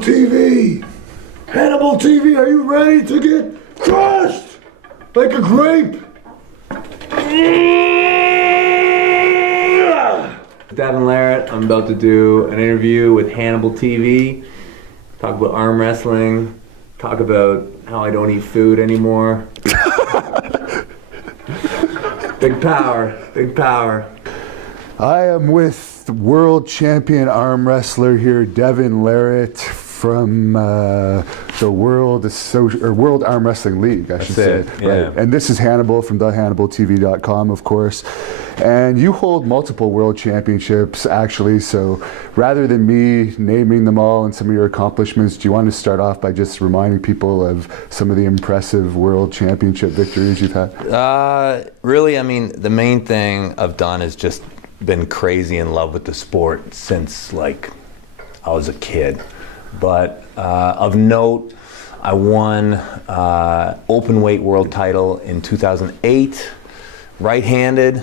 TV! Hannibal TV, are you ready to get crushed like a grape? Devon Larratt, I'm about to do an interview with Hannibal TV, talk about arm wrestling, talk about how I don't eat food anymore. Big power, big power. I am with world champion arm wrestler here, Devon Larratt from the World Arm Wrestling League, I should say. Yeah. Right. And this is Hannibal from thehannibaltv.com, of course. And you hold multiple world championships, actually. So rather than me naming them all and some of your accomplishments, do you want to start off by just reminding people of some of the impressive world championship victories you've had? Really, I mean, the main thing I've done is just been crazy in love with the sport since like I was a kid. But of note, I won open weight world title in 2008, right-handed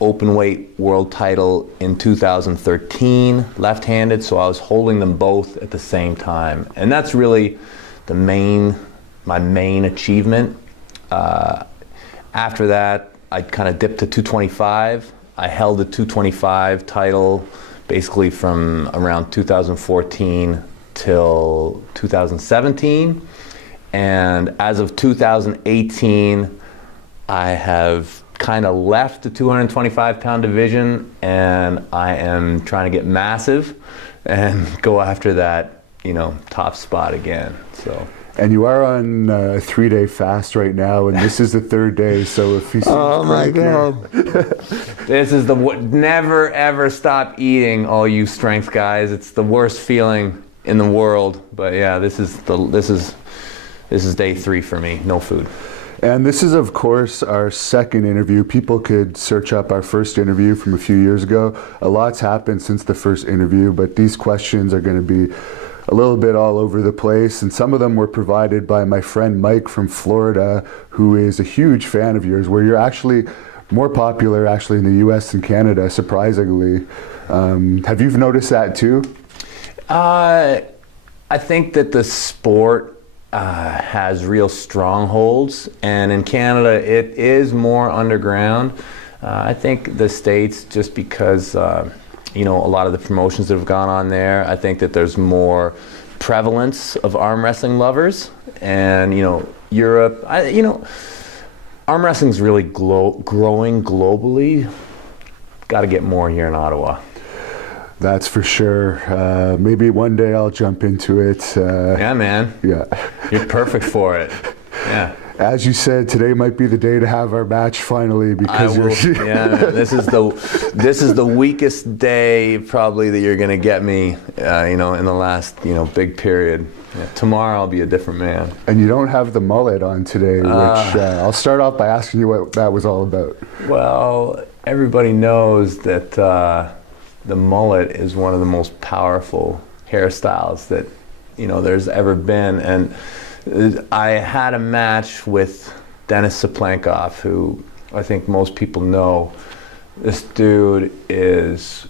open weight world title in 2013, left-handed, so I was holding them both at the same time. And that's really my main achievement. After that, I kind of dipped to 225. I held the 225 title basically from around 2014 till 2017, and as of 2018 I have kind of left the 225-pound division, and I am trying to get massive and go after that, you know, top spot again. So. And you are on a 3-day fast right now, and this is the 3rd day, so if you see oh my God. This is the never ever stop eating, all you strength guys. It's the worst feeling in the world, but yeah, this is day 3 for me, no food. And this is, of course, our second interview. People could search up our first interview from a few years ago. A lot's happened since the first interview, but these questions are going to be a little bit all over the place, and some of them were provided by my friend Mike from Florida, who is a huge fan of yours, where you're actually more popular actually in the US and Canada, surprisingly. Have you noticed that too? I think that the sport has real strongholds, and in Canada it is more underground. I think the States, just because you know, a lot of the promotions that have gone on there, I think that there's more prevalence of arm wrestling lovers, and you know, Europe, you know, arm wrestling's really growing globally. Got to get more here in Ottawa. That's for sure. Maybe one day I'll jump into it. Yeah, man. Yeah. You're perfect for it. Yeah. As you said, today might be the day to have our match finally, because yeah, man, this is the weakest day probably that you're gonna get me, you know, in the last, you know, big period. Yeah, tomorrow I'll be a different man. And you don't have the mullet on today, which I'll start off by asking you what that was all about. Well, everybody knows that the mullet is one of the most powerful hairstyles that, you know, there's ever been. And I had a match with Denis Saplankov, who I think most people know. This dude is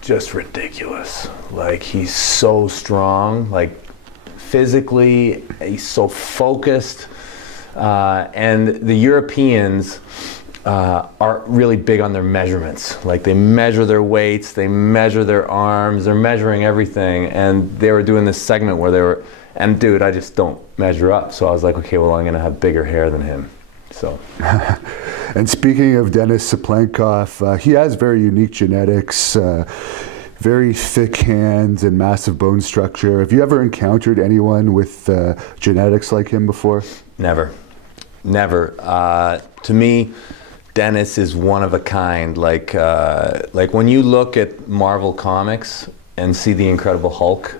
just ridiculous. Like, he's so strong, like physically, he's so focused. And the Europeans are really big on their measurements. Like, they measure their weights, they measure their arms, they're measuring everything. And they were doing this segment where they were, and dude, I just don't measure up. So I was like, okay, well, I'm gonna have bigger hair than him. So. And speaking of Denis Saplankov, he has very unique genetics, very thick hands and massive bone structure. Have you ever encountered anyone with genetics like him before? Never. To me, Denis is one of a kind. Like when you look at Marvel Comics and see the Incredible Hulk,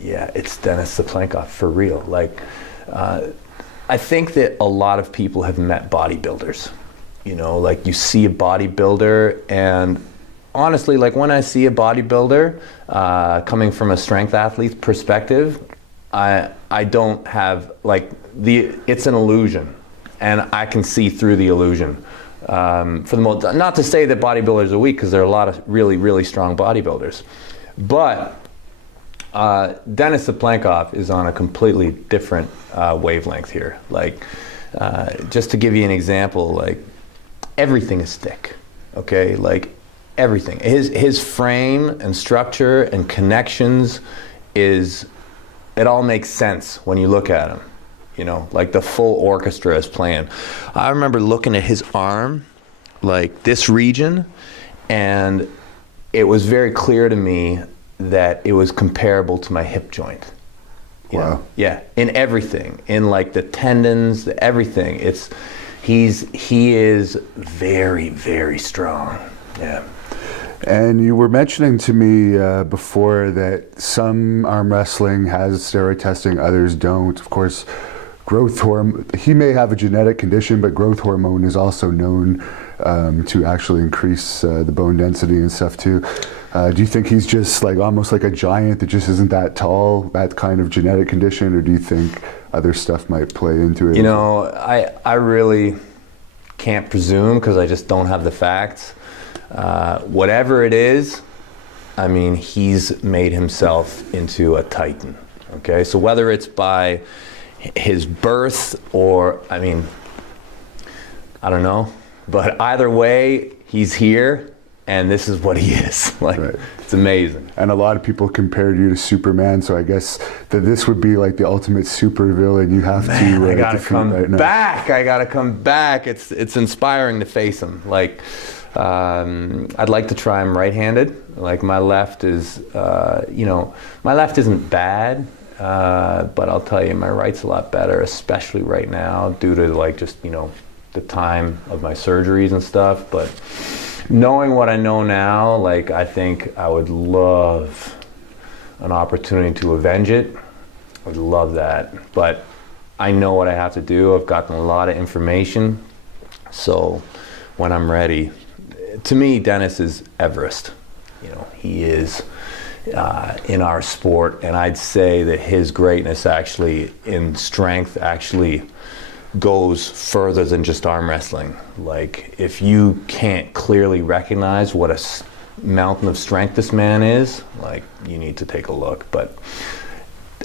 yeah, it's Denis Saplankov for real. Like, I think that a lot of people have met bodybuilders. You know, like you see a bodybuilder, and honestly, like when I see a bodybuilder, coming from a strength athlete perspective, I don't have like it's an illusion, and I can see through the illusion. For the most, not to say that bodybuilders are weak, because there are a lot of really, really strong bodybuilders, but Denis Saplankov is on a completely different wavelength here. Like, just to give you an example, like, everything is thick, okay? Like, everything. His frame and structure and connections it all makes sense when you look at him. You know, like the full orchestra is playing. I remember looking at his arm, like this region, and it was very clear to me that it was comparable to my hip joint. You Wow. know? Yeah, in everything, in like the tendons, everything. He is very, very strong. Yeah. And you were mentioning to me before that some arm wrestling has steroid testing, others don't. Of course, growth hormone, he may have a genetic condition, but growth hormone is also known to actually increase the bone density and stuff too. Do you think he's just like almost like a giant that just isn't that tall, that kind of genetic condition, or do you think other stuff might play into it? You know, I really can't presume because I just don't have the facts. Whatever it is, I mean, he's made himself into a titan, okay? So whether it's by his birth or, I mean, I don't know, but either way, he's here, and this is what he is. Like, right. It's amazing. And a lot of people compared you to Superman, so I guess that this would be like the ultimate supervillain. You have to I gotta defeat come right now. back. I gotta come back. It's inspiring to face him. Like, I'd like to try him right-handed. Like, my left is, you know, my left isn't bad, but I'll tell you, my right's a lot better, especially right now, due to like just, you know, the time of my surgeries and stuff. But knowing what I know now, like, I think I would love an opportunity to avenge it. I would love that. But I know what I have to do. I've gotten a lot of information. So when I'm ready, to me, Denis is Everest. You know, he is in our sport, and I'd say that his greatness actually in strength actually goes further than just arm wrestling. Like, if you can't clearly recognize what a mountain of strength this man is, like, you need to take a look. But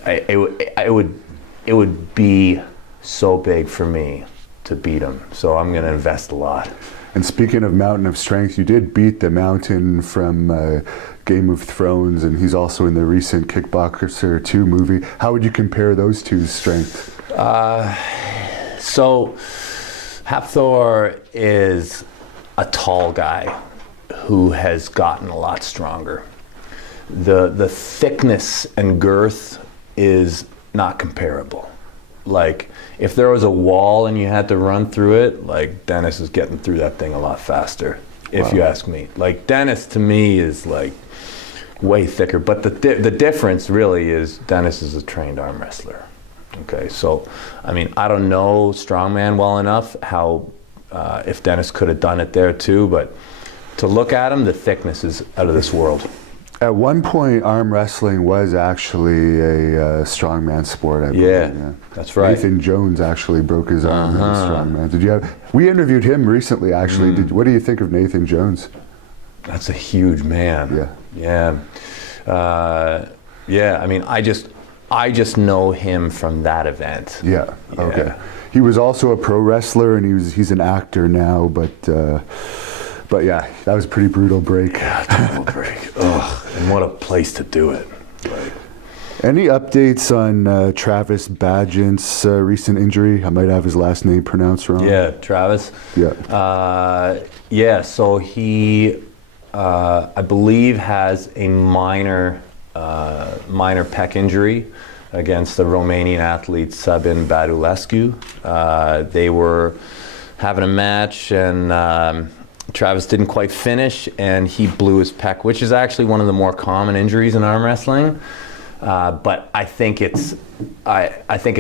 it would be so big for me to beat him. So I'm going to invest a lot. And speaking of mountain of strength, you did beat the mountain from Game of Thrones, and he's also in the recent Kickboxer 2 movie. How would you compare those two's strength? So Hafthor is a tall guy who has gotten a lot stronger. The thickness and girth is not comparable. Like, if there was a wall and you had to run through it, like, Denis is getting through that thing a lot faster, if you ask me. Like, Denis to me is like way thicker, but the difference really is Denis is a trained arm wrestler. Okay, so I mean, I don't know strongman well enough how if Denis could have done it there too, but to look at him, the thickness is out of this world. At one point, arm wrestling was actually a strongman sport, I believe. Yeah, that's right. Nathan Jones actually broke his arm in strongman. We interviewed him recently, actually. What do you think of Nathan Jones? That's a huge man. Yeah. Yeah, I mean, I just know him from that event. Yeah, okay. He was also a pro wrestler, and he's an actor now, but yeah, that was a pretty brutal break. Total break. Ugh, and what a place to do it. Like, any updates on Travis Badgent's recent injury? I might have his last name pronounced wrong. Yeah, Travis. Yeah. So he, I believe, has a minor pec injury against the Romanian athlete Sabin Badulescu. They were having a match, and Travis didn't quite finish, and he blew his pec, which is actually one of the more common injuries in arm wrestling. But I think it's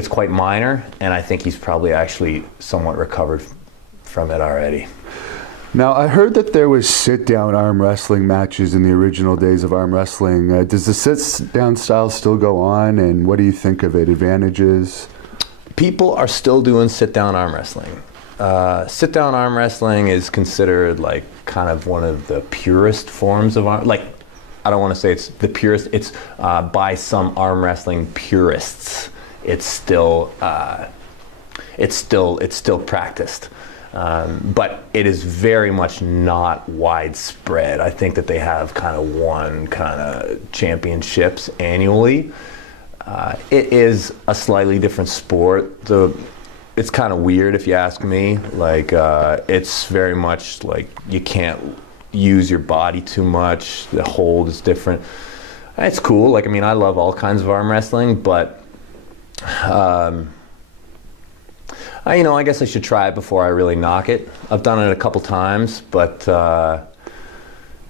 quite minor, and I think he's probably actually somewhat recovered from it already. Now, I heard that there was sit-down arm wrestling matches in the original days of arm wrestling. Does the sit-down style still go on, and what do you think of it? Advantages? People are still doing sit-down arm wrestling. Sit-down arm wrestling is considered like kind of one of the purest forms of arm. Like, I don't want to say it's the purest. It's by some arm wrestling purists. It's still practiced, but it is very much not widespread. I think that they have kind of one kind of championships annually. It is a slightly different sport. It's kind of weird if you ask me. Like it's very much like you can't use your body too much. The hold is different. It's cool. Like, I mean, I love all kinds of arm wrestling, but I guess I should try it before I really knock it. I've done it a couple times, but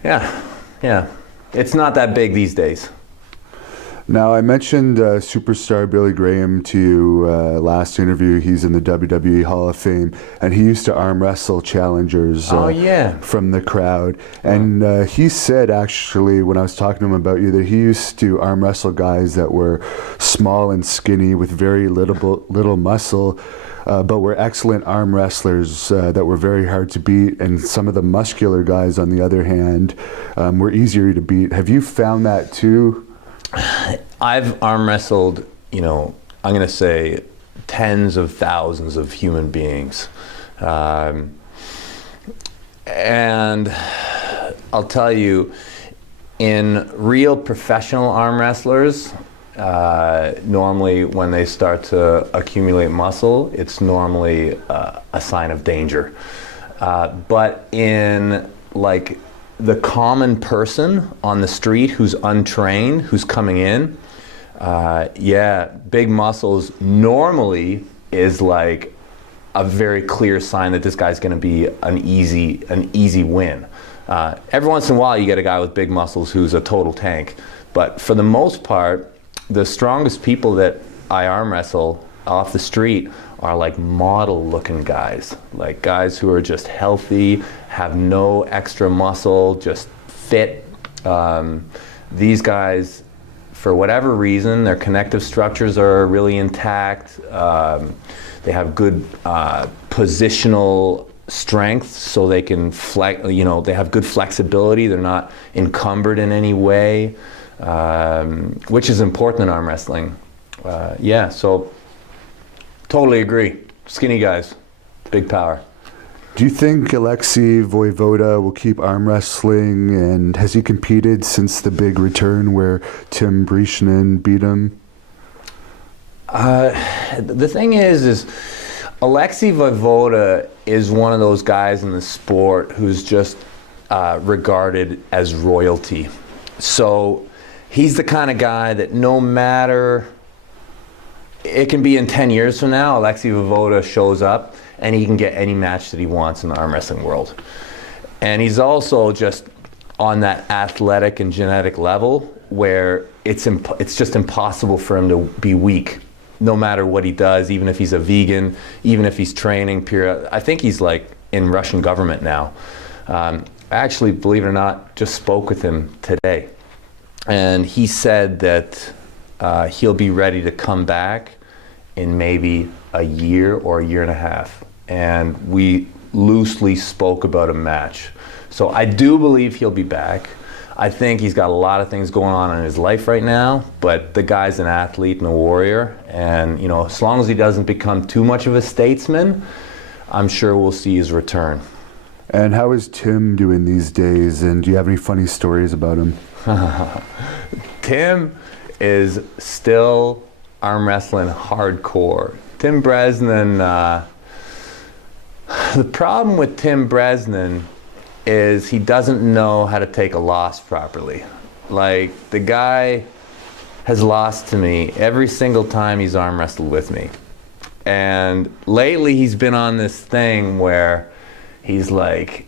yeah, it's not that big these days. Now, I mentioned superstar Billy Graham to you last interview. He's in the WWE Hall of Fame, and he used to arm wrestle challengers from the crowd. And he said, actually, when I was talking to him about you, that he used to arm wrestle guys that were small and skinny with very little muscle, but were excellent arm wrestlers that were very hard to beat. And some of the muscular guys, on the other hand, were easier to beat. Have you found that too? I've arm wrestled, I'm going to say tens of thousands of human beings. And I'll tell you, in real professional arm wrestlers, normally when they start to accumulate muscle, it's normally a sign of danger. But in like the common person on the street who's untrained, who's coming in, big muscles normally is like a very clear sign that this guy's going to be an easy win. Every once in a while you get a guy with big muscles who's a total tank, but for the most part, the strongest people that I arm wrestle off the street are like model looking guys, like guys who are just healthy, have no extra muscle, just fit. These guys, for whatever reason, their connective structures are really intact. They have good positional strength, so they can flex, they have good flexibility. They're not encumbered in any way, which is important in arm wrestling. So totally agree. Skinny guys, big power. Do you think Alexeev Voivoda will keep arm wrestling, and has he competed since the big return where Tim Brishnin beat him? The thing is Alexeev Voivoda is one of those guys in the sport who's just regarded as royalty. So he's the kind of guy that no matter, it can be in 10 years from now, Alexeev Voivoda shows up and he can get any match that he wants in the arm wrestling world. And he's also just on that athletic and genetic level where it's just impossible for him to be weak, no matter what he does, even if he's a vegan, even if he's training period. I think he's like in Russian government now. I actually, believe it or not, just spoke with him today. And he said that he'll be ready to come back in maybe a year or a year and a half. And we loosely spoke about a match. So I do believe he'll be back. I think he's got a lot of things going on in his life right now, but the guy's an athlete and a warrior. And as long as he doesn't become too much of a statesman, I'm sure we'll see his return. And how is Tim doing these days? And do you have any funny stories about him? Tim is still arm wrestling hardcore. Tim Bresnan, the problem with Tim Bresnan is he doesn't know how to take a loss properly. Like, the guy has lost to me every single time he's arm wrestled with me. And lately he's been on this thing where he's like,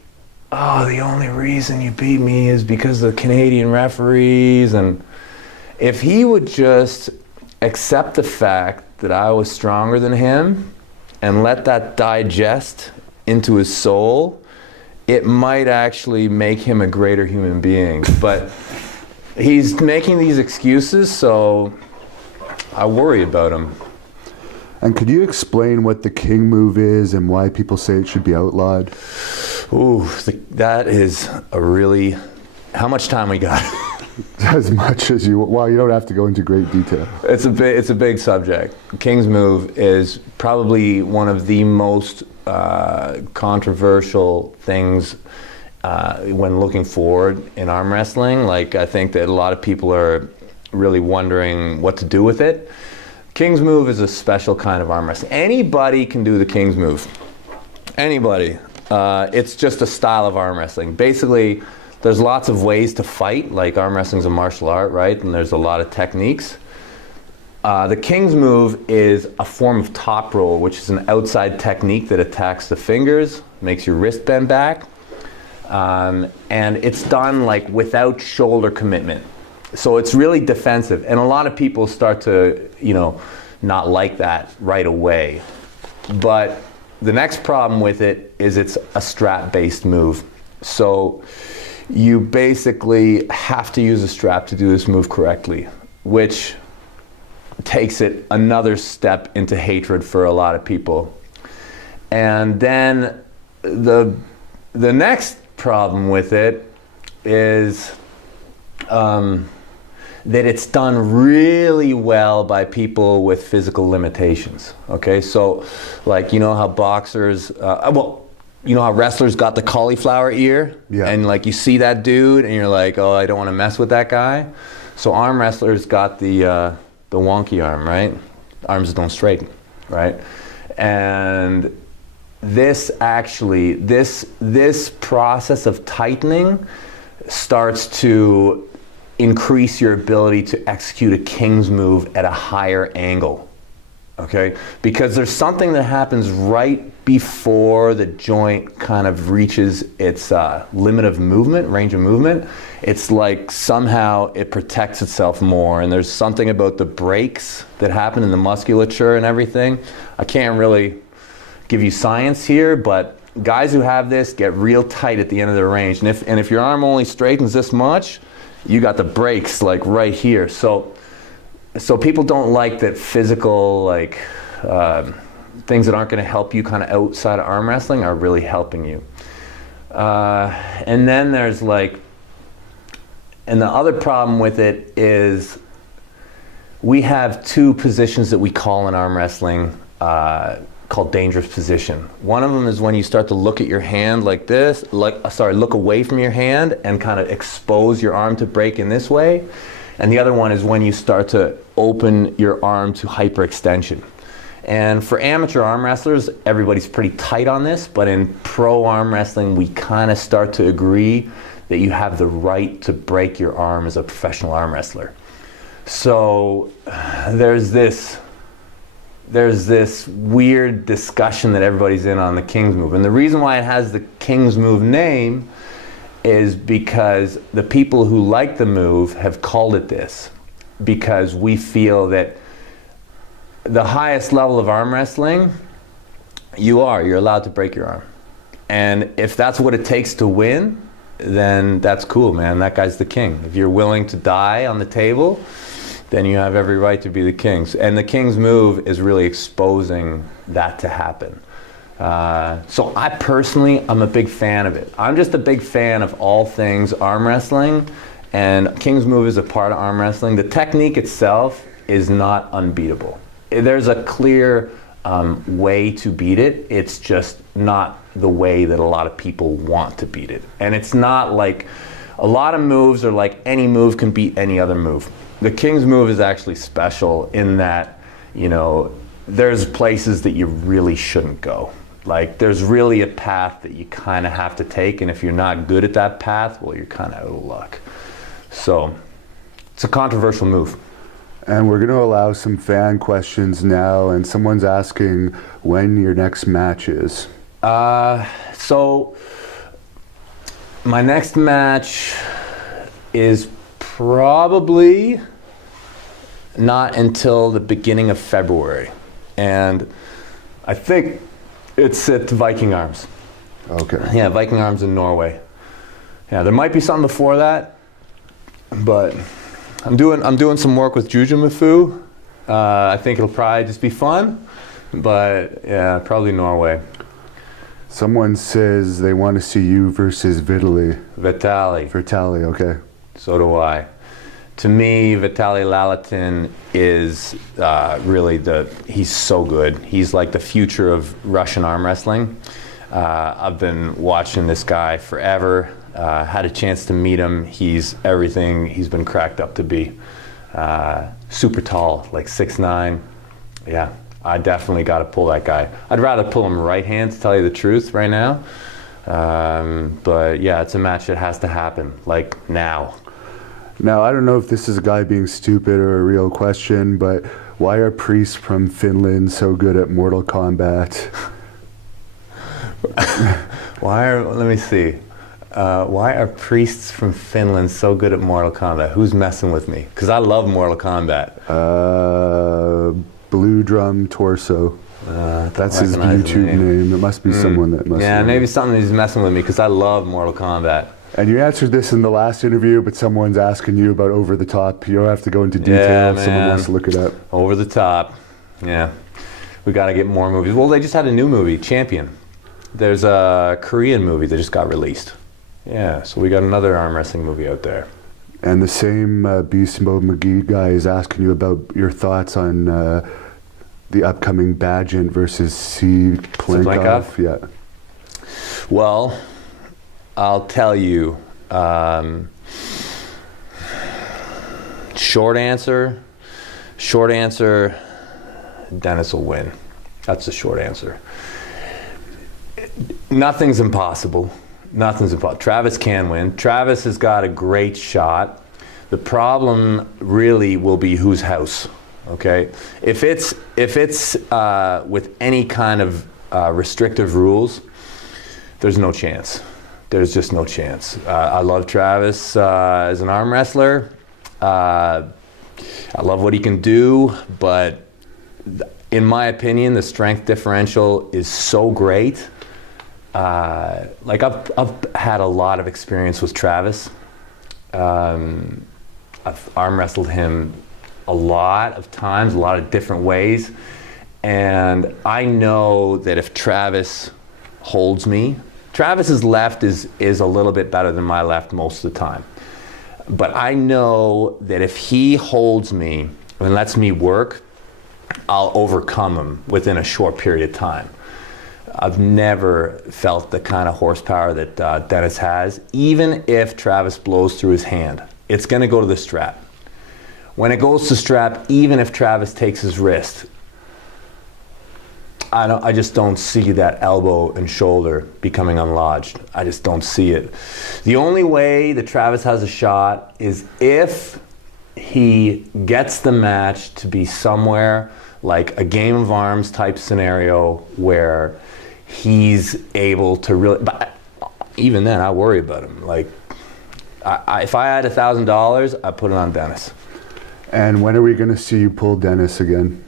oh, the only reason you beat me is because of the Canadian referees. And if he would just accept the fact that I was stronger than him and let that digest into his soul, it might actually make him a greater human being. But he's making these excuses, so I worry about him. And could you explain what the king move is and why people say it should be outlawed? Ooh, that is a really How much time we got? As much as you, well, you don't have to go into great detail. It's a big subject. King's move is probably one of the most controversial things when looking forward in arm wrestling. Like, I think that a lot of people are really wondering what to do with it. King's move is a special kind of arm wrestling. Anybody can do the King's move. Anybody. It's just a style of arm wrestling. Basically, there's lots of ways to fight, like arm wrestling is a martial art, right? And there's a lot of techniques. The King's move is a form of top roll, which is an outside technique that attacks the fingers, makes your wrist bend back. And it's done like without shoulder commitment. So it's really defensive. And a lot of people start to, not like that right away. But the next problem with it is it's a strap-based move. So you basically have to use a strap to do this move correctly, which takes it another step into hatred for a lot of people. And then the next problem with it is that it's done really well by people with physical limitations. Okay, so like how boxers, how wrestlers got the cauliflower ear, and like you see that dude and you're like, oh, I don't want to mess with that guy. So arm wrestlers got the wonky arm, right? Arms don't straighten, right? And this process of tightening starts to increase your ability to execute a King's move at a higher angle, okay? Because there's something that happens right before the joint kind of reaches its limit of movement, range of movement. It's like somehow it protects itself more, and there's something about the breaks that happen in the musculature and everything. I can't really give you science here, but guys who have this get real tight at the end of the range, and if your arm only straightens this much, you got the breaks like right here. So people don't like that physical, like things that aren't going to help you kind of outside of arm wrestling are really helping you. And then there's and the other problem with it is we have two positions that we call in arm wrestling called dangerous position. One of them is when you start to look at your hand like this, look away from your hand and kind of expose your arm to break in this way. And the other one is when you start to open your arm to hyperextension. And for amateur arm wrestlers, everybody's pretty tight on this, but in pro arm wrestling, we kind of start to agree that you have the right to break your arm as a professional arm wrestler. So there's this weird discussion that everybody's in on the King's move. And the reason why it has the King's move name is because the people who like the move have called it this, because we feel that the highest level of arm wrestling, you're allowed to break your arm. And if that's what it takes to win, then that's cool, man. That guy's the king. If you're willing to die on the table, then you have every right to be the king. And the King's move is really exposing that to happen. So I personally, I'm a big fan of it. I'm just a big fan of all things arm wrestling, and King's move is a part of arm wrestling. The technique itself is not unbeatable. There's a clear way to beat it. It's just not the way that a lot of people want to beat it. And it's not like, a lot of moves are like any move can beat any other move. The King's move is actually special in that, there's places that you really shouldn't go. Like, there's really a path that you kind of have to take, and if you're not good at that path, well, you're kind of out of luck. So, it's a controversial move. And we're going to allow some fan questions now, and someone's asking when your next match is. So, my next match is probably not until the beginning of February. And I think it's at Viking Arms. Okay. Yeah, Viking Arms in Norway. Yeah, there might be something before that, but I'm doing some work with Jujumufu. I think it'll probably just be fun, but yeah, probably Norway. Someone says they want to see you versus Vitaly. Vitaly, okay. so do I. To me, Vitaly Lalatin is really he's so good. He's like the future of Russian arm wrestling. I've been watching this guy forever. Had a chance to meet him. He's everything he's been cracked up to be. Super tall, like 6'9". Yeah, I definitely got to pull that guy. I'd rather pull him right hand, to tell you the truth, right now. But yeah, it's a match that has to happen, like now. Now, I don't know if this is a guy being stupid or a real question, but why are priests from Finland so good at Mortal Kombat? Let me see. Why are priests from Finland so good at Mortal Kombat? Who's messing with me? Because I love Mortal Kombat. Blue Drum Torso. That's his YouTube name. It must be someone that must. Yeah, maybe something he's messing with me because I love Mortal Kombat. And you answered this in the last interview, but someone's asking you about Over the Top. You don't have to go into detail. Yeah, someone wants to look it up. Over the Top. Yeah. We got to get more movies. Well, they just had a new movie, Champion. There's a Korean movie that just got released. Yeah, so we got another arm wrestling movie out there. And the same Beast Mode McGee guy is asking you about your thoughts on the upcoming Badgent versus C. Plenkov. Yeah. Well, I'll tell you. Short answer, Dennis will win. That's the short answer. Nothing's impossible. Travis can win. Travis has got a great shot. The problem really will be whose house. Okay, if it's with any kind of restrictive rules, there's no chance. There's just no chance. I love Travis as an arm wrestler. I love what he can do, but in my opinion, the strength differential is so great. Like I've had a lot of experience with Travis. I've arm wrestled him a lot of times, a lot of different ways. And I know that if Travis holds me, Travis's left is a little bit better than my left most of the time. But I know that if he holds me and lets me work, I'll overcome him within a short period of time. I've never felt the kind of horsepower that Dennis has. Even if Travis blows through his hand, it's going to go to the strap. When it goes to strap, even if Travis takes his wrist, I just don't see that elbow and shoulder becoming unlodged. I just don't see it. The only way that Travis has a shot is if he gets the match to be somewhere like a Game of Arms type scenario where he's able to really, but even then I worry about him. Like, if I had $1,000, I'd put it on Dennis. And when are we going to see you pull Dennis again?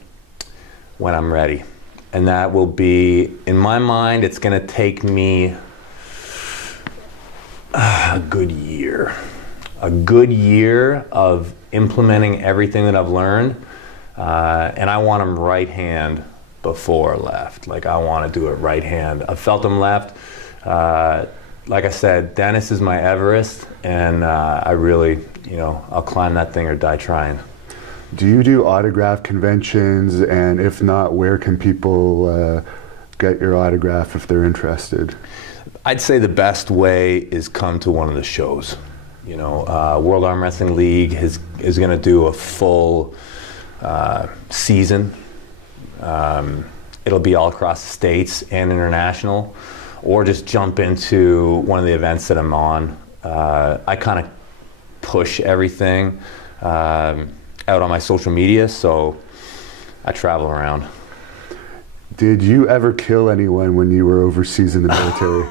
When I'm ready. And that will be, in my mind, it's going to take me a good year. A good year of implementing everything that I've learned. And I want him right hand before left. Like, I want to do it right hand. I've felt him left. Like I said, Dennis is my Everest, and I really, I'll climb that thing or die trying. Do you do autograph conventions? And if not, where can people get your autograph if they're interested? I'd say the best way is come to one of the shows. World Arm Wrestling League is going to do a full season. It'll be all across the States and international, or just jump into one of the events that I'm on. I kind of push everything out on my social media, so I travel around. Did you ever kill anyone when you were overseas in the military?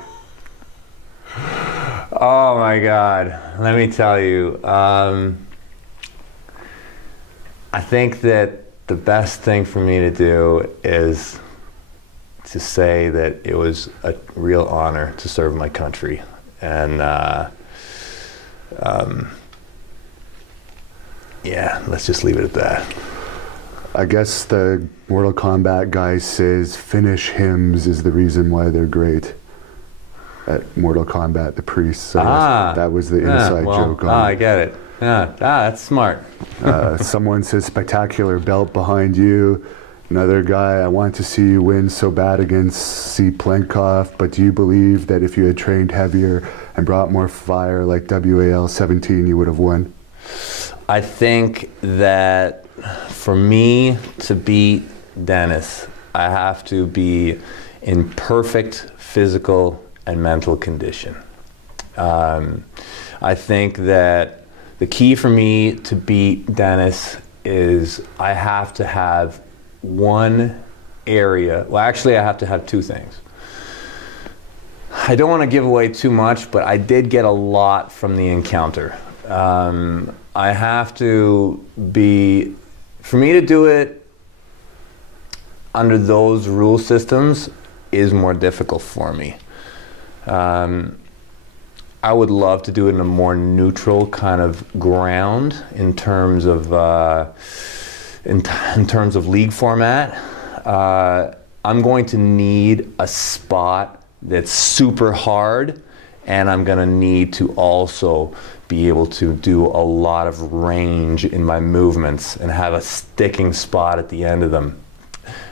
Oh my God, let me tell you. I think that the best thing for me to do is to say that it was a real honor to serve my country. And yeah, let's just leave it at that. I guess the Mortal Kombat guy says Finnish hymns is the reason why they're great. at Mortal Kombat, the priest. So that was the inside joke on I get it. That's smart. Someone says spectacular belt behind you. Another guy, I want to see you win so bad against C. Plenkov, but do you believe that if you had trained heavier and brought more fire like WAL 17, you would have won? I think that for me to beat Dennis, I have to be in perfect physical and mental condition. I think that the key for me to beat Dennis is I have to have one area. Well, actually, I have to have two things. I don't want to give away too much, but I did get a lot from the encounter. I have to be, for me to do it under those rule systems is more difficult for me. I would love to do it in a more neutral kind of ground in terms of in terms of league format. I'm going to need a spot that's super hard, and I'm going to need to also be able to do a lot of range in my movements and have a sticking spot at the end of them.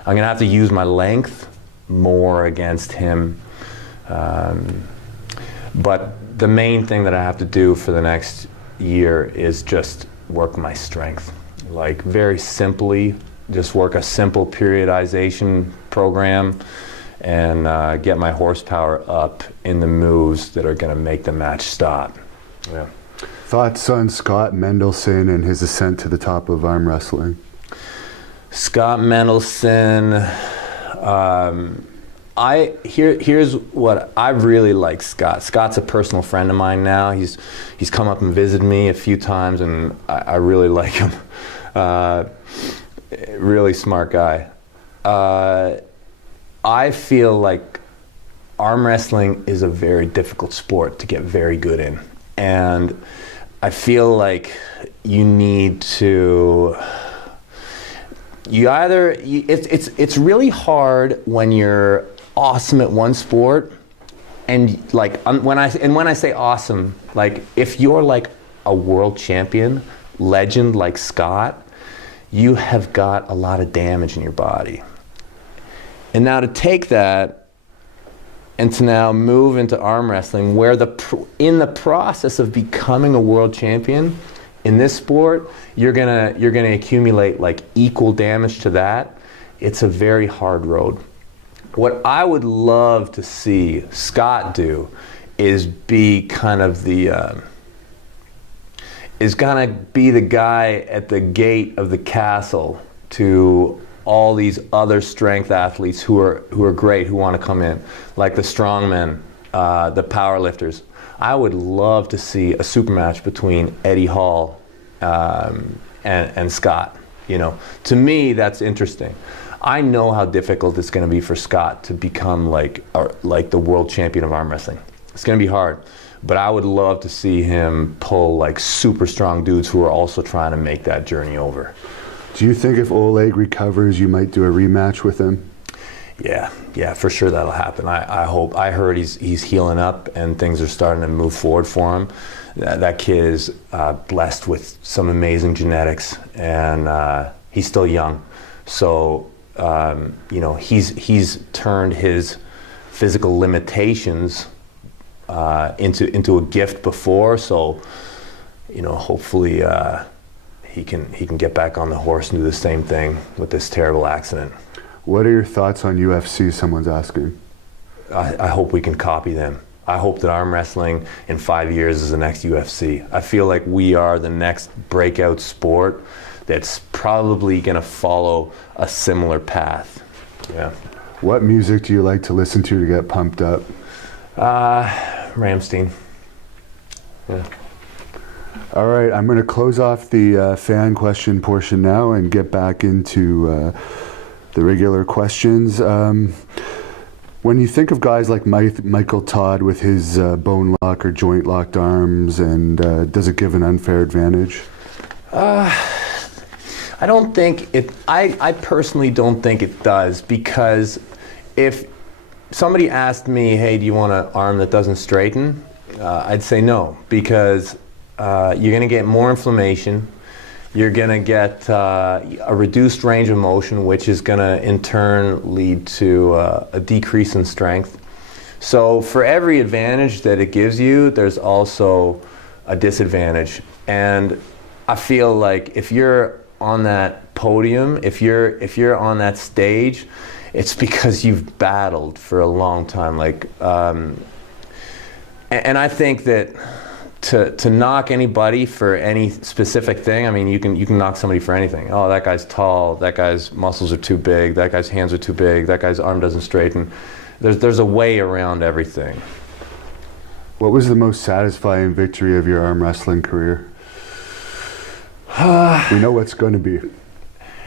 I'm going to have to use my length more against him. But the main thing that I have to do for the next year is just work my strength. Like, very simply, just work a simple periodization program and get my horsepower up in the moves that are going to make the match stop. Yeah. Thoughts on Scott Mendelson and his ascent to the top of arm wrestling? Scott Mendelson, here's what I really like. Scott's a personal friend of mine now. He's come up and visited me a few times, and I really like him. Really smart guy. I feel like arm wrestling is a very difficult sport to get very good in, and I feel like you need to. It's really hard when you're awesome at one sport, and like when I say awesome, like if you're like a world champion legend like Scott, you have got a lot of damage in your body. And now to take that and to now move into arm wrestling, where in the process of becoming a world champion in this sport, you're gonna accumulate like equal damage to that. It's a very hard road. What I would love to see Scott do is be kind of the guy at the gate of the castle to all these other strength athletes who are great, who want to come in, like the strongmen, the power lifters. I would love to see a super match between Eddie Hall and Scott. You know, to me, that's interesting. I know how difficult it's going to be for Scott to become like the world champion of arm wrestling. It's going to be hard, but I would love to see him pull like super strong dudes who are also trying to make that journey over. Do you think if Oleg recovers, you might do a rematch with him? Yeah, for sure that'll happen. I hope. I heard he's healing up and things are starting to move forward for him. That kid is blessed with some amazing genetics, and he's still young. So you know, he's turned his physical limitations into a gift before. So you know, hopefully he can get back on the horse and do the same thing with this terrible accident. What are your thoughts on UFC, someone's asking? I hope we can copy them. I hope that arm wrestling in 5 years is the next UFC. I feel like we are the next breakout sport that's probably going to follow a similar path. Yeah. What music do you like to listen to get pumped up? Rammstein. Yeah. All right, I'm going to close off the fan question portion now and get back into the regular questions. When you think of guys like Michael Todd with his bone lock or joint locked arms, and does it give an unfair advantage? I don't think it. I personally don't think it does, because if somebody asked me, hey, do you want an arm that doesn't straighten? I'd say no, because you're going to get more inflammation. You're going to get a reduced range of motion, which is going to in turn lead to a decrease in strength. So for every advantage that it gives you, there's also a disadvantage. And I feel like if you're on that podium, if you're on that stage, it's because you've battled for a long time. Like, and I think that to knock anybody for any specific thing, I mean, you can knock somebody for anything. Oh, that guy's tall, that guy's muscles are too big, that guy's hands are too big, that guy's arm doesn't straighten. There's a way around everything. What was the most satisfying victory of your arm wrestling career? We know what's going to be.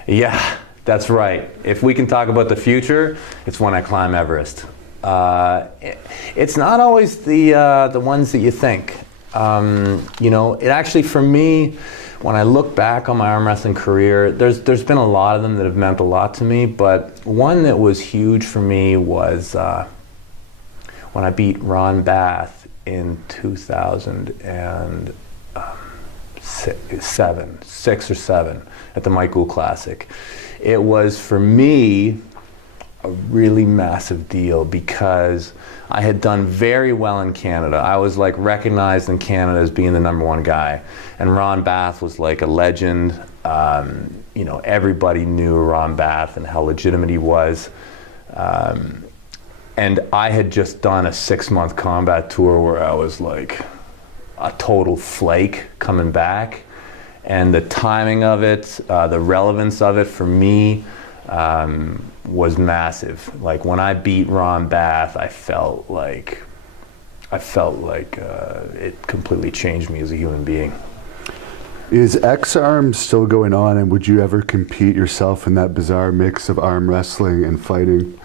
Yeah, that's right. If we can talk about the future, it's when I climb Everest. It's not always the ones that you think. You know, it actually, for me, when I look back on my arm wrestling career, there's been a lot of them that have meant a lot to me, but one that was huge for me was when I beat Ron Bath in 6 or 7 at the Mike Gould Classic. It was, for me, a really massive deal because I had done very well in Canada. I was like recognized in Canada as being the #1 guy, and Ron Bath was like a legend. You know, everybody knew Ron Bath and how legitimate he was. And I had just done a 6-month combat tour where I was like a total flake coming back, and the timing of it, the relevance of it for me, was massive. Like when I beat Ron Bath, I felt like it completely changed me as a human being. Is Xarm still going on, and would you ever compete yourself in that bizarre mix of arm wrestling and fighting?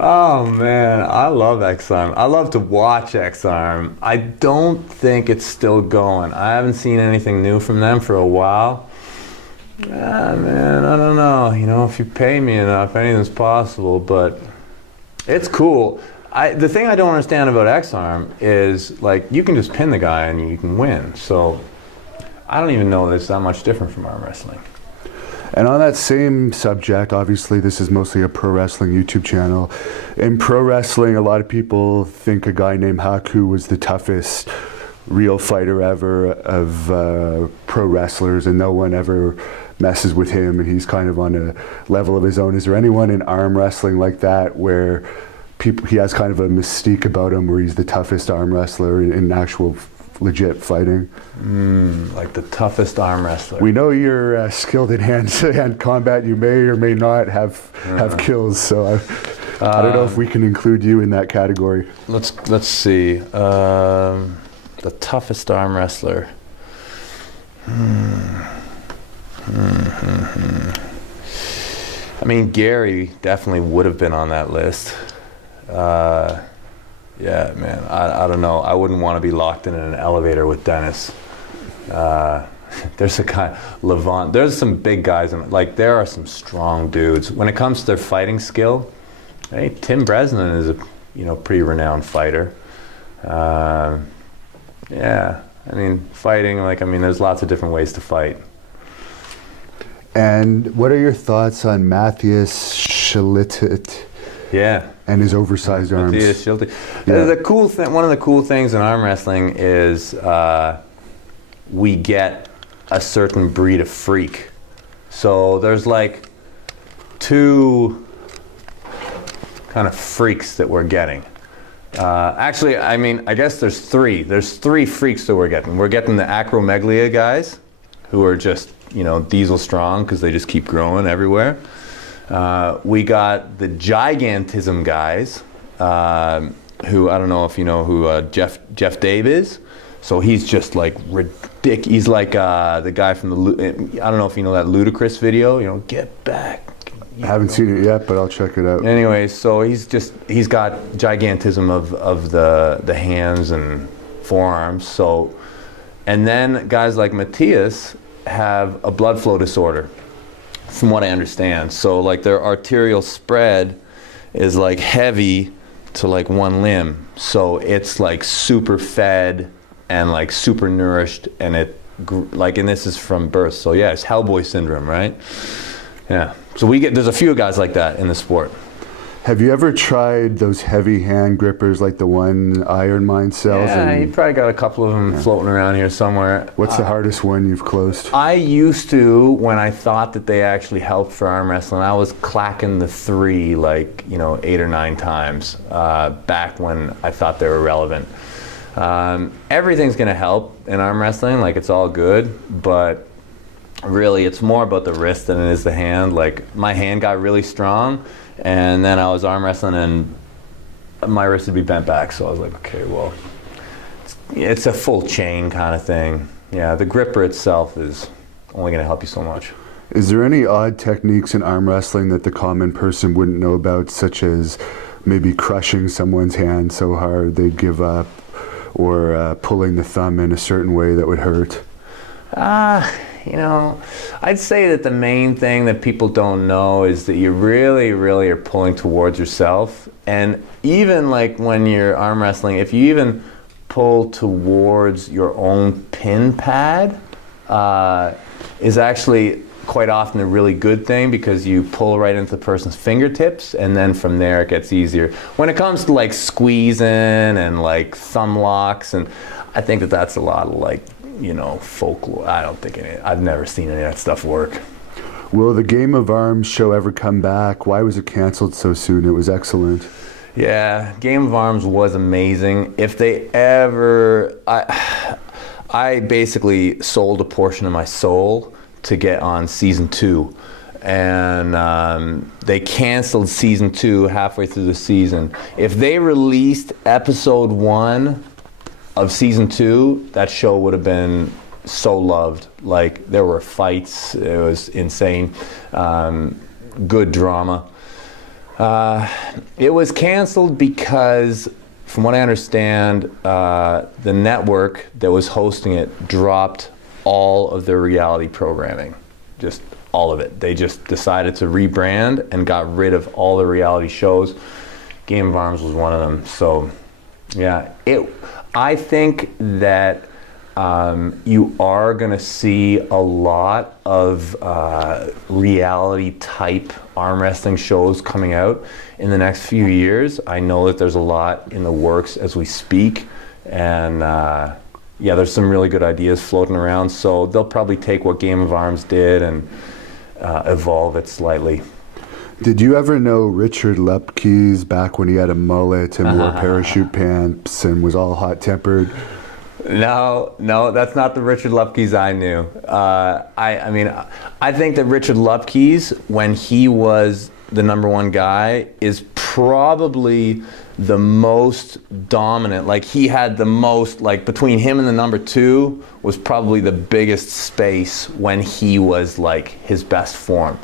Oh man, I love Xarm. I love to watch Xarm. I don't think it's still going. I haven't seen anything new from them for a while. Man, I don't know. You know, if you pay me enough, anything's possible, but it's cool. The thing I don't understand about Xarm is, like, you can just pin the guy and you can win. So I don't even know that it's that much different from arm wrestling. And on that same subject, obviously this is mostly a pro wrestling YouTube channel. In pro wrestling, a lot of people think a guy named Haku was the toughest real fighter ever of pro wrestlers, and no one ever messes with him, and he's kind of on a level of his own. Is there anyone in arm wrestling like that where he has kind of a mystique about him, where he's the toughest arm wrestler in actual legit fighting? Like the toughest arm wrestler. We know you're skilled in hand-to-hand combat. You may or may not have kills, so I don't know if we can include you in that category. Let's see. The toughest arm wrestler. I mean, Gary definitely would have been on that list. Yeah, man, I don't know. I wouldn't want to be locked in an elevator with Dennis. There's a guy, Levant. There's some big guys, and like there are some strong dudes. When it comes to their fighting skill, hey, Tim Bresnan is a pretty renowned fighter. Yeah, I mean, fighting, there's lots of different ways to fight. And what are your thoughts on Matthias Schlitt? Yeah. And his oversized arms. Matthias Schlitt. Yeah. The cool thing, one of the cool things in arm wrestling is we get a certain breed of freak. So there's like 2 kind of freaks that we're getting. Actually, I guess there's 3. There's 3 freaks that we're getting. We're getting the acromegalia guys, who are just, diesel strong because they just keep growing everywhere. We got the gigantism guys, who, I don't know if you know who Jeff Dave is. So he's just like ridiculous. He's like the guy from I don't know if you know that Ludacris video, get back. I haven't seen it yet, but I'll check it out. Anyway, so he's got gigantism of the hands and forearms. So, and then guys like Matthias have a blood flow disorder, from what I understand. So like their arterial spread is like heavy to like one limb, so it's like super fed and like super nourished, and and this is from birth. So yeah, it's Hellboy syndrome, right? Yeah. So there's a few guys like that in the sport. Have you ever tried those heavy hand grippers like the one Iron Mind sells? Yeah, you probably got a couple of them floating around here somewhere. What's the hardest one you've closed? I used to, when I thought that they actually helped for arm wrestling, I was clacking the 3 like, 8 or 9 times back when I thought they were relevant. Everything's going to help in arm wrestling, like it's all good, but really it's more about the wrist than it is the hand. Like my hand got really strong, and then I was arm wrestling and my wrist would be bent back, so I was like, okay, well, it's a full chain kind of thing. Yeah, the gripper itself is only going to help you so much. Is there any odd techniques in arm wrestling that the common person wouldn't know about, such as maybe crushing someone's hand so hard they'd give up, or pulling the thumb in a certain way that would hurt? I'd say that the main thing that people don't know is that you really, really are pulling towards yourself. And even like when you're arm wrestling, if you even pull towards your own pin pad, is actually quite often a really good thing, because you pull right into the person's fingertips, and then from there it gets easier. When it comes to like squeezing and like thumb locks, and I think that that's a lot of like, folklore. I've never seen any of that stuff work. Will the Game of Arms show ever come back? Why was it canceled so soon? It was excellent. Yeah, Game of Arms was amazing. If they ever, I basically sold a portion of my soul to get on season 2, and they canceled season 2 halfway through the season. If they released episode 1 of season 2, that show would have been so loved. Like, there were fights, it was insane, good drama. It was canceled because, from what I understand, the network that was hosting it dropped all of their reality programming, just all of it. They just decided to rebrand and got rid of all the reality shows. Game of Arms was one of them. So yeah, I think that you are going to see a lot of reality type arm wrestling shows coming out in the next few years. I know that there's a lot in the works as we speak, and yeah, there's some really good ideas floating around, so they'll probably take what Game of Arms did and evolve it slightly. Did you ever know Richard Lupke's back when he had a mullet and wore parachute pants and was all hot-tempered? No, that's not the Richard Lupke's I knew. I think that Richard Lupke's, when he was the #1 guy, is probably the most dominant. Like, he had the most, like, between him and the #2 was probably the biggest space when he was like his best form.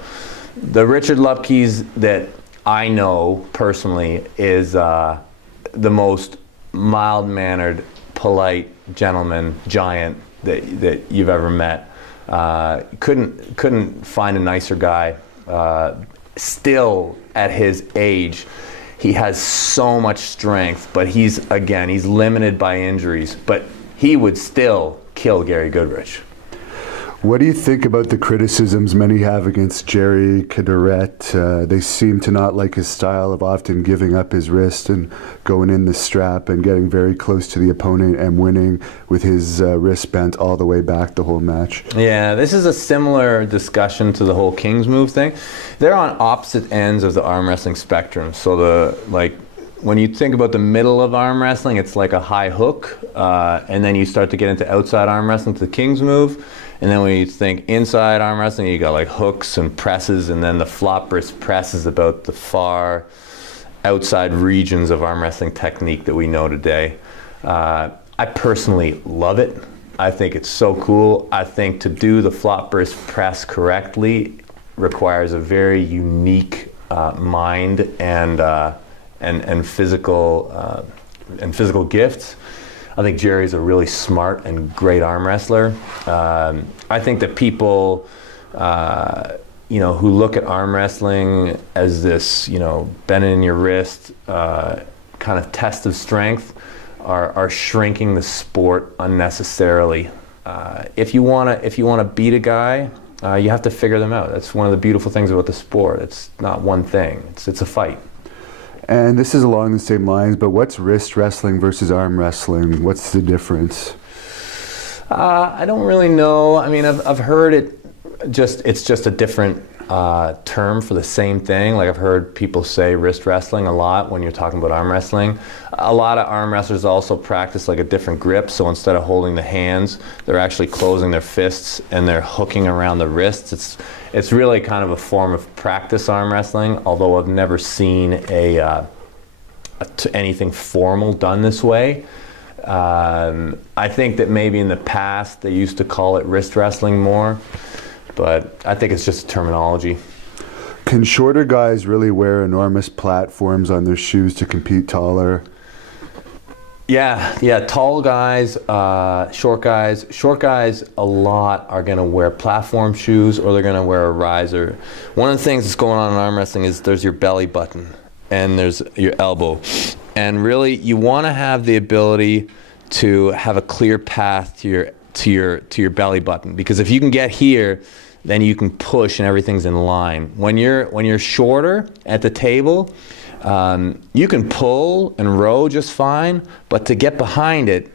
The Richard Lupke's that I know personally is the most mild-mannered, polite gentleman giant that you've ever met. Couldn't find a nicer guy. Still, at his age, he has so much strength, but he's limited by injuries, but he would still kill Gary Goodrich. What do you think about the criticisms many have against Jerry Caderet? They seem to not like his style of often giving up his wrist and going in the strap and getting very close to the opponent and winning with his wrist bent all the way back the whole match. Yeah, this is a similar discussion to the whole King's Move thing. They're on opposite ends of the arm wrestling spectrum. So when you think about the middle of arm wrestling, it's like a high hook, and then you start to get into outside arm wrestling to the King's Move. And then when you think inside arm wrestling, you got like hooks and presses, and then the flop wrist press is about the far outside regions of arm wrestling technique that we know today. I personally love it. I think it's so cool. I think to do the flop wrist press correctly requires a very unique mind and physical gifts. I think Jerry's a really smart and great arm wrestler. I think that people, who look at arm wrestling as this, bending your wrist kind kind of test of strength are shrinking the sport unnecessarily. If you wanna beat a guy, you have to figure them out. That's one of the beautiful things about the sport. It's not one thing. It's a fight. And this is along the same lines, but what's wrist wrestling versus arm wrestling? What's the difference? I don't really know. I mean, I've heard it. It's just a different term for the same thing. Like I've heard people say wrist wrestling a lot when you're talking about arm wrestling. A lot of arm wrestlers also practice like a different grip. So instead of holding the hands, they're actually closing their fists and they're hooking around the wrists. It's really kind of a form of practice arm wrestling. Although I've never seen anything formal done this way. I think that maybe in the past they used to call it wrist wrestling more. But I think it's just terminology. Can shorter guys really wear enormous platforms on their shoes to compete taller? Yeah, tall guys, short guys a lot are gonna wear platform shoes or they're gonna wear a riser. One of the things that's going on in arm wrestling is there's your belly button and there's your elbow. And really you wanna have the ability to have a clear path to your belly button, because if you can get here, then you can push and everything's in line. When you're shorter at the table, you can pull and row just fine, but to get behind it,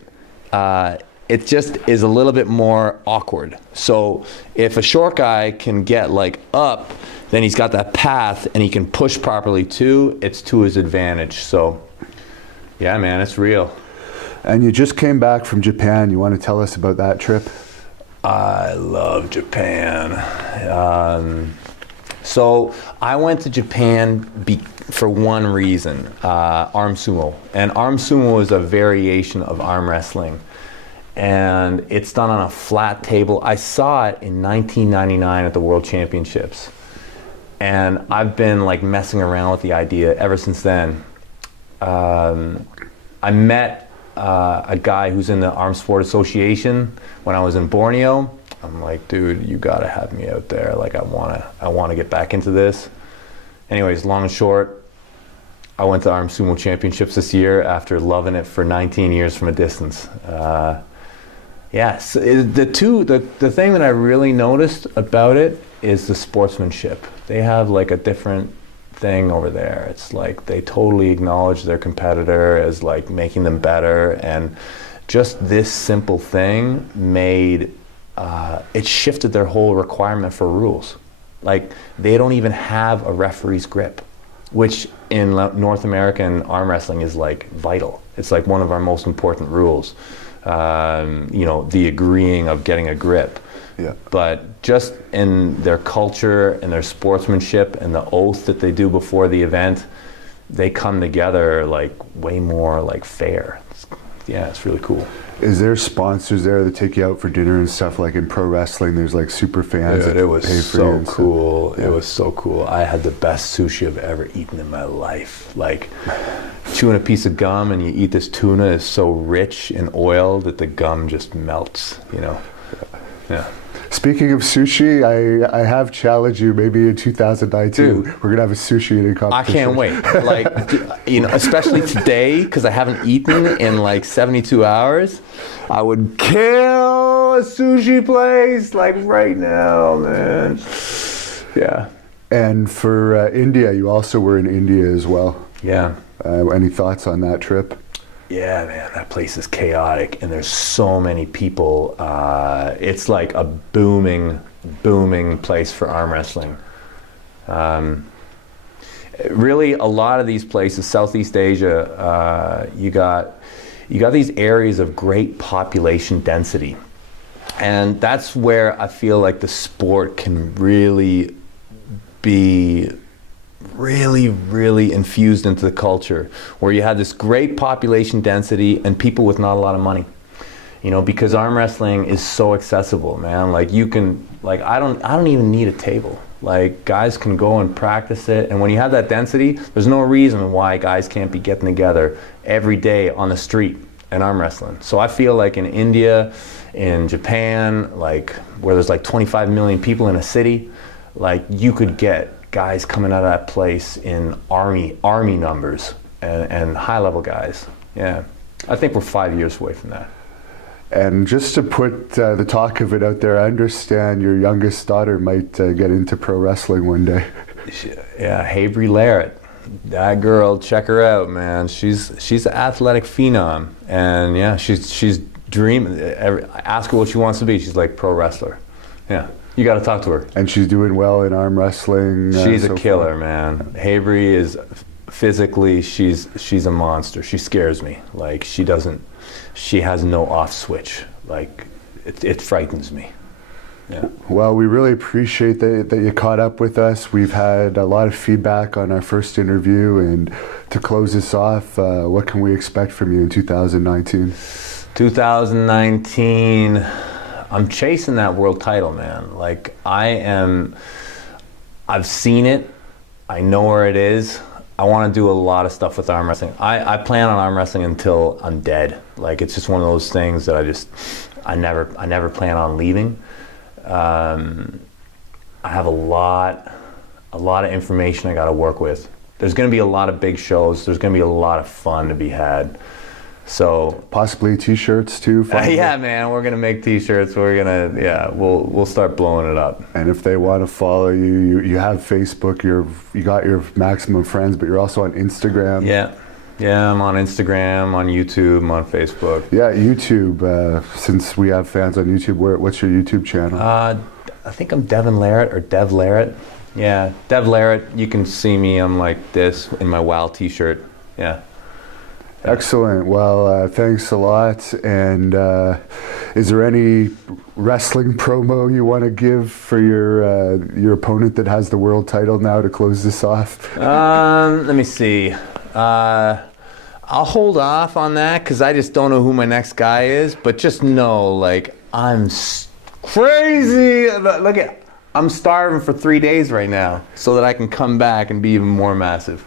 it just is a little bit more awkward. So if a short guy can get like up, then he's got that path and he can push properly too. It's to his advantage. So yeah, man, it's real. And you just came back from Japan. You want to tell us about that trip? I love Japan. So I went to Japan for one reason, arm sumo. And arm sumo is a variation of arm wrestling. And it's done on a flat table. I saw it in 1999 at the World Championships. And I've been like messing around with the idea ever since then. I met a guy who's in the Armed Sport Association when I was in Borneo. I'm like, dude, you gotta have me out there. Like, I wanna get back into this. Anyways, long and short, I went to Arm Sumo Championships this year after loving it for 19 years from a distance. Yes, the thing that I really noticed about it is the sportsmanship. They have like a different thing over there. It's like they totally acknowledge their competitor as like making them better, and just this simple thing made it shifted their whole requirement for rules. Like they don't even have a referee's grip, which in North American arm wrestling is like vital. It's like one of our most important rules. You know, the agreeing of getting a grip. Yeah. But just in their culture and their sportsmanship and the oath that they do before the event, they come together like way more like fair. It's really cool. Is there sponsors there that take you out for dinner and stuff? Like in pro wrestling, there's like super fans. Dude, that it was pay for so you cool. Yeah. It was so cool. I had the best sushi I've ever eaten in my life. Like chewing a piece of gum and you eat this tuna is so rich in oil that the gum just melts, you know? Yeah. Speaking of sushi, I have challenged you maybe in 2019. Dude, we're going to have a sushi eating competition. I can't wait. Like, you know, especially today, because I haven't eaten in like 72 hours. I would kill a sushi place like right now, man. Yeah. And for India, you also were in India as well. Yeah. Any thoughts on that trip? Yeah, man, that place is chaotic, and there's so many people. It's like a booming place for arm wrestling. Really, a lot of these places, Southeast Asia, you got these areas of great population density, and that's where I feel like the sport can really be really infused into the culture, where you have this great population density and people with not a lot of money, you know, because arm wrestling is so accessible, man. Like you can, like I don't even need a table. Like guys can go and practice it, and when you have that density, there's no reason why guys can't be getting together every day on the street and arm wrestling. So I feel like in India, in Japan, like where there's like 25 million people in a city, like you could get guys coming out of that place in army numbers, and high-level guys. Yeah, I think we're 5 years away from that. And just to put the talk of it out there, I understand your youngest daughter might get into pro wrestling one day. Yeah, Havry Larratt. That girl, check her out, man. She's an athletic phenom, and yeah, she's dreaming. Ask her what she wants to be. She's like pro wrestler. Yeah, you got to talk to her. And she's doing well in arm wrestling. She's so a killer, far. man. Havry is physically, she's a monster. She scares me. Like she has no off switch. Like it frightens me. Yeah. Well, we really appreciate that you caught up with us. We've had a lot of feedback on our first interview, and to close this off, what can we expect from you in 2019? 2019, I'm chasing that world title, man. Like I've seen it. I know where it is. I want to do a lot of stuff with arm wrestling. I plan on arm wrestling until I'm dead. Like it's just one of those things that I never plan on leaving. I have a lot of information I got to work with. There's going to be a lot of big shows. There's going to be a lot of fun to be had. So possibly T-shirts too. Yeah, man, we're gonna make T-shirts. We'll start blowing it up. And if they want to follow you, you have Facebook. You got your maximum friends, but you're also on Instagram. Yeah, I'm on Instagram, on YouTube, I'm on Facebook. Yeah, YouTube. Since we have fans on YouTube, what's your YouTube channel? I think I'm Devon Larratt or Dev Larratt. Yeah, Dev Larratt. You can see me. I'm like this in my WoW T-shirt. Yeah. Excellent. Well, thanks a lot. And is there any wrestling promo you want to give for your opponent that has the world title now to close this off? Let me see. I'll hold off on that because I just don't know who my next guy is. But just know, like, I'm crazy. I'm starving for 3 days right now so that I can come back and be even more massive.